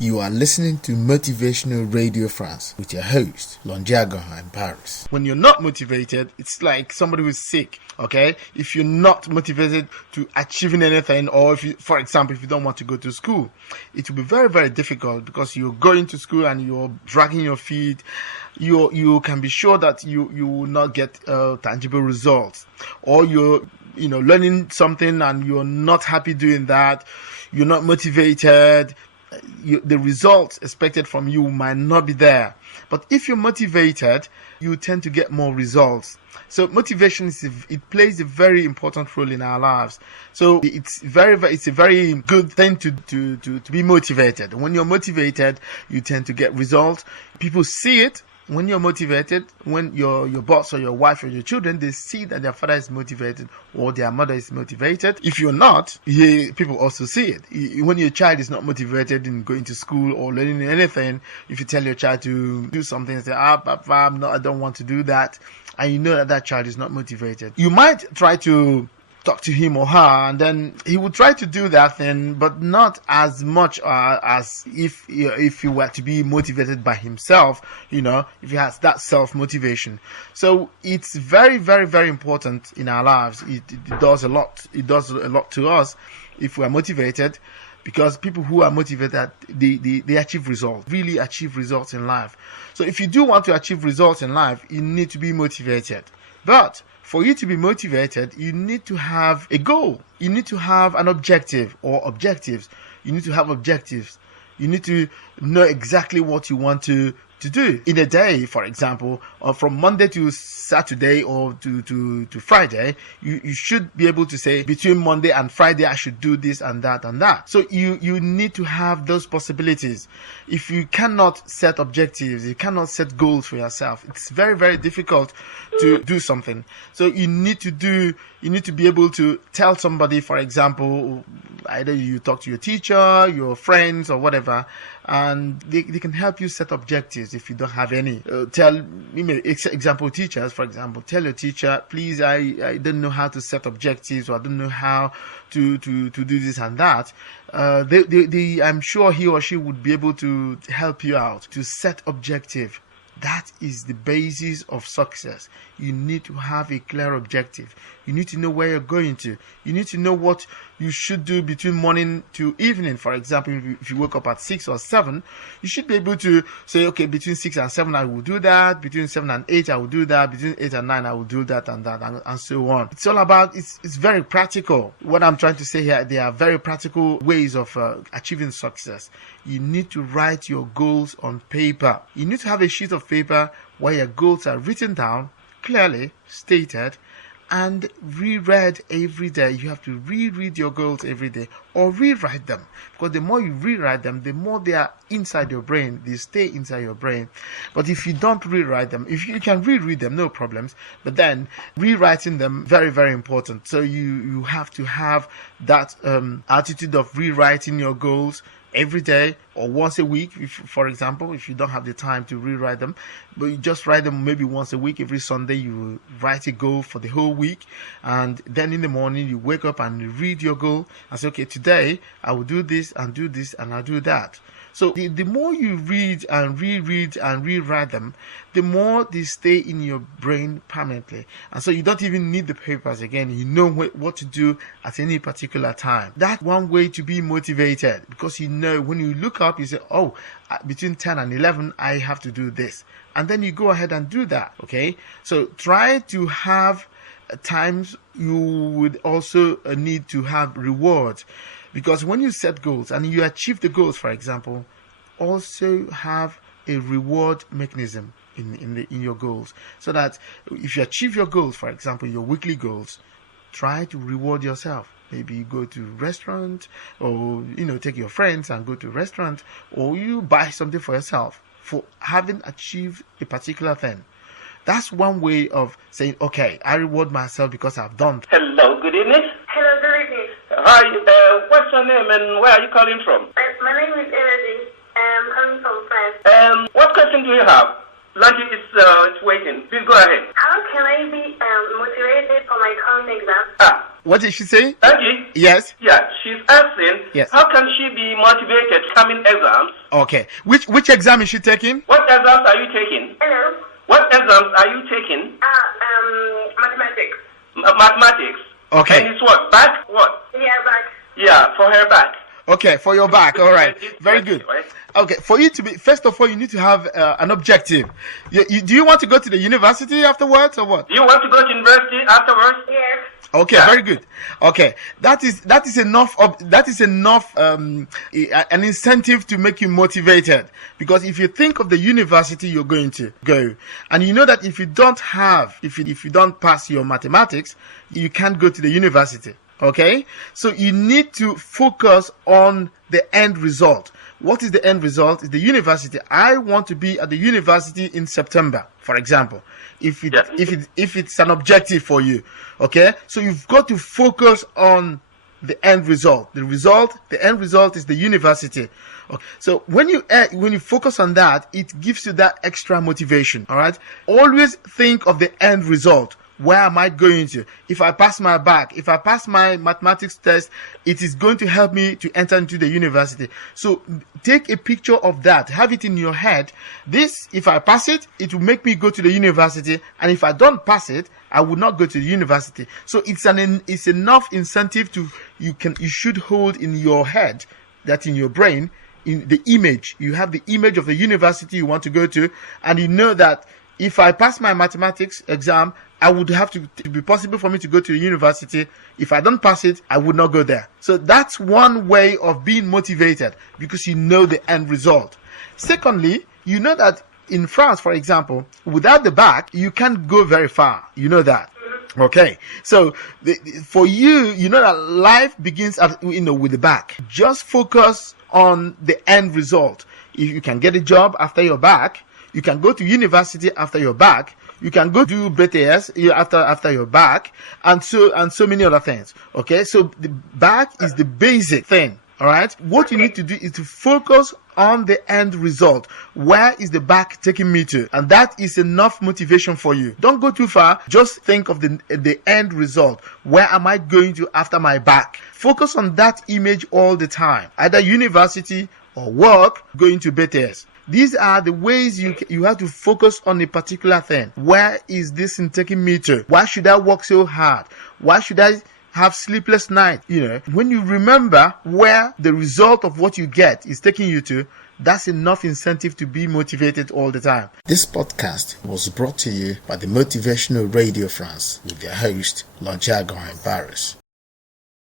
You are listening to Motivational Radio France with your host, Longy AGOHA in Paris. When you're not motivated, it's like somebody who's sick, okay? If you're not motivated to achieving anything, or if you, for example, if you don't want to go to school, it will be very, very difficult because you're going to school and you're dragging your feet. You can be sure that you will not get tangible results, or you're learning something and you're not happy doing that. You're not motivated. The results expected from you might not be there. But if you're motivated, you tend to get more results. So motivation it plays a very important role in our lives. So it's a very good thing to be motivated. When you're motivated, you tend to get results. People see it. When you're motivated, when your boss or your wife or your children, they see that their father is motivated or their mother is motivated. If you're not, people also see it. When your child is not motivated in going to school or learning anything, if you tell your child to do something and say, Papa, I don't want to do that, and you know that child is not motivated, you might try to talk to him or her, and then he would try to do that thing, but not as much as if he were to be motivated by himself, if he has that self-motivation. So it's very, very, very important in our lives. It does a lot. It does a lot to us if we are motivated, because people who are motivated, they achieve results, really achieve results in life. So if you do want to achieve results in life, you need to be motivated. But for you to be motivated, you need to have a goal. You need to have an objective or objectives. You need to have objectives. You need to know exactly what you want to do in a day. For example, from Monday to Saturday or to Friday, you should be able to say, between Monday and Friday I should do this and that and that. So you need to have those possibilities. If you cannot set objectives, you cannot set goals for yourself, it's very, very difficult to do something. So you need to be able to tell somebody, for example, either you talk to your teacher, your friends, or whatever, and they can help you set objectives if you don't have any. Example teachers, for example, tell your teacher, please, I don't know how to set objectives, or I don't know how to do this and that. I'm sure he or she would be able to help you out to set objective. That is the basis of success. You need to have a clear objective. You need to know where you're going to. You need to know what you should do between morning to evening. For example, if you wake up at 6 or 7, you should be able to say, okay, between 6 and 7 I will do that. Between 7 and 8 I will do that. Between 8 and 9 I will do that and so on. It's all about, it's very practical. What I'm trying to say here, there are very practical ways of achieving success. You need to write your goals on paper. You need to have a sheet of paper where your goals are written down, clearly stated, and reread every day. You have to reread your goals every day, or rewrite them, because the more you rewrite them, the more they are inside your brain. They stay inside your brain. But if you don't rewrite them, if you can reread them, no problems, but then rewriting them, very, very important. So you have to have that attitude of rewriting your goals every day or once a week. If, for example, if you don't have the time to rewrite them, but you just write them maybe once a week. Every Sunday you write a goal for the whole week, and then in the morning you wake up and you read your goal and say, okay, today I will do this and I'll do that. So the more you read and reread and rewrite them, the more they stay in your brain permanently. And so you don't even need the papers again. You know what to do at any particular time. That's one way to be motivated, because you know when you look up, you say, oh, between 10 and 11, I have to do this. And then you go ahead and do that, okay? So try to have times you would also need to have rewards. Because when you set goals and you achieve the goals, for example, also have a reward mechanism in your goals, so that if you achieve your goals, for example, your weekly goals, try to reward yourself. Maybe you go to a restaurant, or take your friends and go to a restaurant, or you buy something for yourself for having achieved a particular thing. That's one way of saying, okay, I reward myself because I've done. Hello, good evening. Hello, good evening. Hi, what's your name and where are you calling from? My name is Elodie. I'm calling from France. What question do you have? Lunch is waiting. Please go ahead. How can I be motivated for my current exam? What did she say? Longy? Yes. Yeah, she's asking, Yes. how can she be motivated coming exams? Okay. Which exam is she taking? What exams are you taking? Hello. What exams are you taking? Mathematics. Mathematics. Okay. And it's what? Back? What? Yeah, back. Yeah, for her back. Okay, for your back. All right. Very good. Right? Okay, for you to be, first of all, you need to have an objective. Do you want to go to the university afterwards or what? Do you want to go to university afterwards? Yes. Okay, very good. Okay, that is enough. That is enough. An incentive to make you motivated. Because if you think of the university you're going to go, and you know that if you don't pass your mathematics, you can't go to the university. Okay, so you need to focus on the end result. What is the end result? Is the university. I want to be at the university in September, for example. If it's an objective for you, okay. So you've got to focus on the end result. The end result is the university. Okay. So when you focus on that, it gives you that extra motivation. All right. Always think of the end result. Where am I going to? If I pass my back, if I pass my mathematics test, it is going to help me to enter into the university. So take a picture of that. Have it in your head. This, if I pass it, it will make me go to the university. And if I don't pass it, I will not go to the university. So it's enough incentive you should hold in your head, that in your brain, in the image. You have the image of the university you want to go to, and you know that if I pass my mathematics exam, I would have to be possible for me to go to the university. If I don't pass it, I would not go there. So that's one way of being motivated, because you know the end result. Secondly, you know that in France, for example, without the back, you can't go very far. You know that. Okay. So for you, you know that life begins with the back. Just focus on the end result. If you can get a job after your back, you can go to university after your back. You can go do BTS after your back, and so many other things. Okay, so the back is the basic thing. All right. What you need to do is to focus on the end result. Where is the back taking me to? And that is enough motivation for you. Don't go too far. Just think of the end result. Where am I going to after my back? Focus on that image all the time. Either university or work, going to BTS. These are the ways you have to focus on a particular thing. Where is this in taking me to? Why should I work so hard? Why should I have sleepless nights? You know, when you remember where the result of what you get is taking you to, that's enough incentive to be motivated all the time. This podcast was brought to you by the Motivational Radio France with their host, Longy AGOHA in Paris.